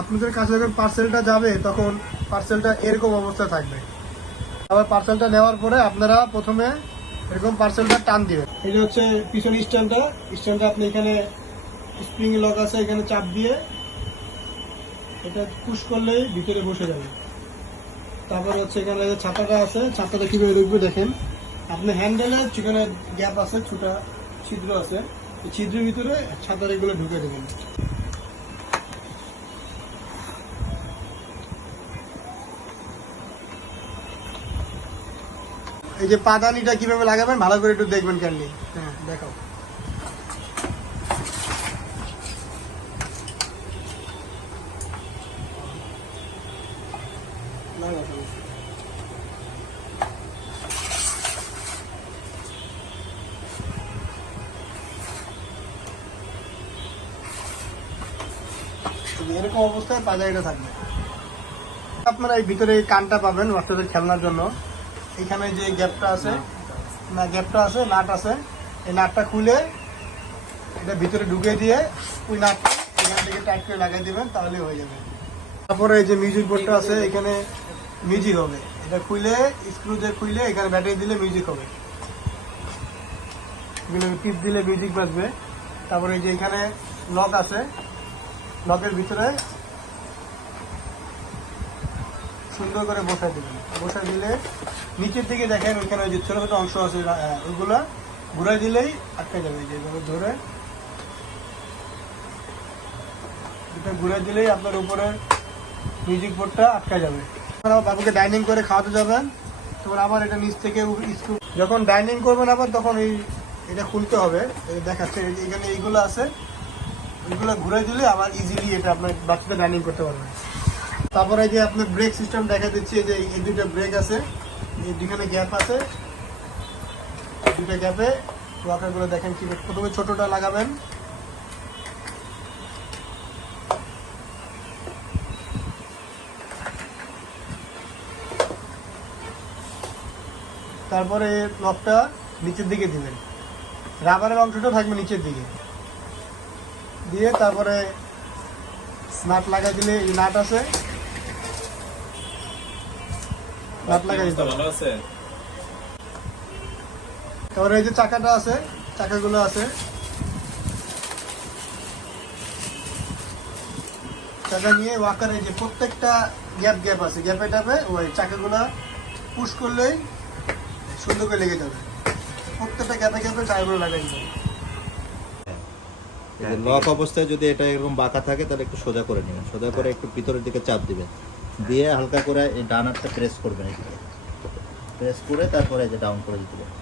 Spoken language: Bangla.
আপনাদের কাছে যখন পার্সেলটা যাবে তখন পার্সেলটা এরকম অবস্থা থাকবে। আবার পার্সেলটা নেওয়ার পরে আপনারা প্রথমে এরকম পার্সেলটা টান দিবেন। এটা হচ্ছে পিছন স্ট্যান্ডটা আপনি এখানে স্প্রিং লক আছে, এখানে চাপ দিয়ে এটা পুশ করলেই ভিতরে বসে যাবে। তারপরে হচ্ছে এখানে যে ছাতাটা আছে, ছাতাটা কিভাবে ঢুকবে দেখেন। আপনি হ্যান্ডেলে সেখানে গ্যাপ আছে, ছোটা ছিদ্র আছে, এই ছিদ্রের ভিতরে ছাতার এগুলো ঢুকে দেবেন। এই যে পাদানিটা কিভাবে লাগাবেন ভালো করে একটু দেখবেন ক্যান্ডি। হ্যাঁ দেখাও। এরকম অবস্থায় পাদানিটা থাকবে। আপনারা এই ভিতরে এই কানটা পাবেন বাচ্চাদের খেলনার জন্য। এখানে যে গ্যাপটা আছে, নাট আছে, এই নাটটা খুলে এটা ভিতরে ঢুকিয়ে দিয়ে ওই নাটটা এখান থেকে টাইট করে লাগিয়ে দিবেন, তাহলে হয়ে যাবে। তারপরে এই যে মিউজিক বোর্ডটা আছে, এখানে মিউজিক হবে। এটা খুলে স্ক্রু দিয়ে খুলে এখানে ব্যাটারি দিলে মিউজিক হবে, টিপ দিলে মিউজিক বাজবে। তারপরে এই যে এখানে লক আছে, লকের ভিতরে সুন্দর করে বসাই দিবেন। বসাই দিলে নিচের দিকে দেখেন ওইখানে ওই যে ছোট ছোট অংশ আছে, ওইগুলা ঘুরাই দিলেই আটকে যাবে। যেভাবে ধরে এটা ঘুরাই দিলেই আপনার উপরে মিউজিক বোর্ডটা আটকে যাবে। বাবুকে ডাইনিং করে খাওয়াতে যাবেন, তখন আবার এটা নিচ থেকে স্ক্রু, যখন ডাইনিং করবেন আবার তখন এটা খুলতে হবে। দেখাচ্ছে এখানে এইগুলো আছে, এইগুলো ঘুরাই দিলে আবার ইজিলি এটা আপনার বাচ্চাটা ডাইনিং করতে পারবেন। তারপরে যে আপনার ব্রেক সিস্টেম দেখা দিচ্ছি, যে এই দুইটা ব্রেক আছে, এই দুখানে গ্যাপ আছে, দুইটা গ্যাপে ওয়াকারগুলো দেখেন কি। প্রথমে ছোটটা লাগাবেন, তারপরে লকটা নিচের দিকে দিবেন, রাবারের অংশটা থাকবে নিচের দিকে দিয়ে, তারপরে নাট লাগাই দিলে এই নাট আছে, নাট লাগাই দিতে হবে। তারপরে এই যে চাকাটা আছে, চাকাগুলো আছে, চাকা নিয়ে ওয়াকারে যে প্রত্যেকটা গ্যাপ আছে, গ্যাপে ট্যাপে ওই চাকাগুলা পুশ করলেই সুন্দর করে লেগে যাবে। প্রত্যেকটা গ্যাপে টায়ারগুলো লাগাই দিতে হবে। লক অবস্থায় যদি এটা এরকম বাঁকা থাকে তাহলে একটু সোজা করে নেবেন, সোজা করে একটু ভিতরের দিকে চাপ দিবেন, দিয়ে হালকা করে এই ডান হাতটা প্রেস করবেন, প্রেস করে তারপরে যে ডাউন করে দিতে হবে।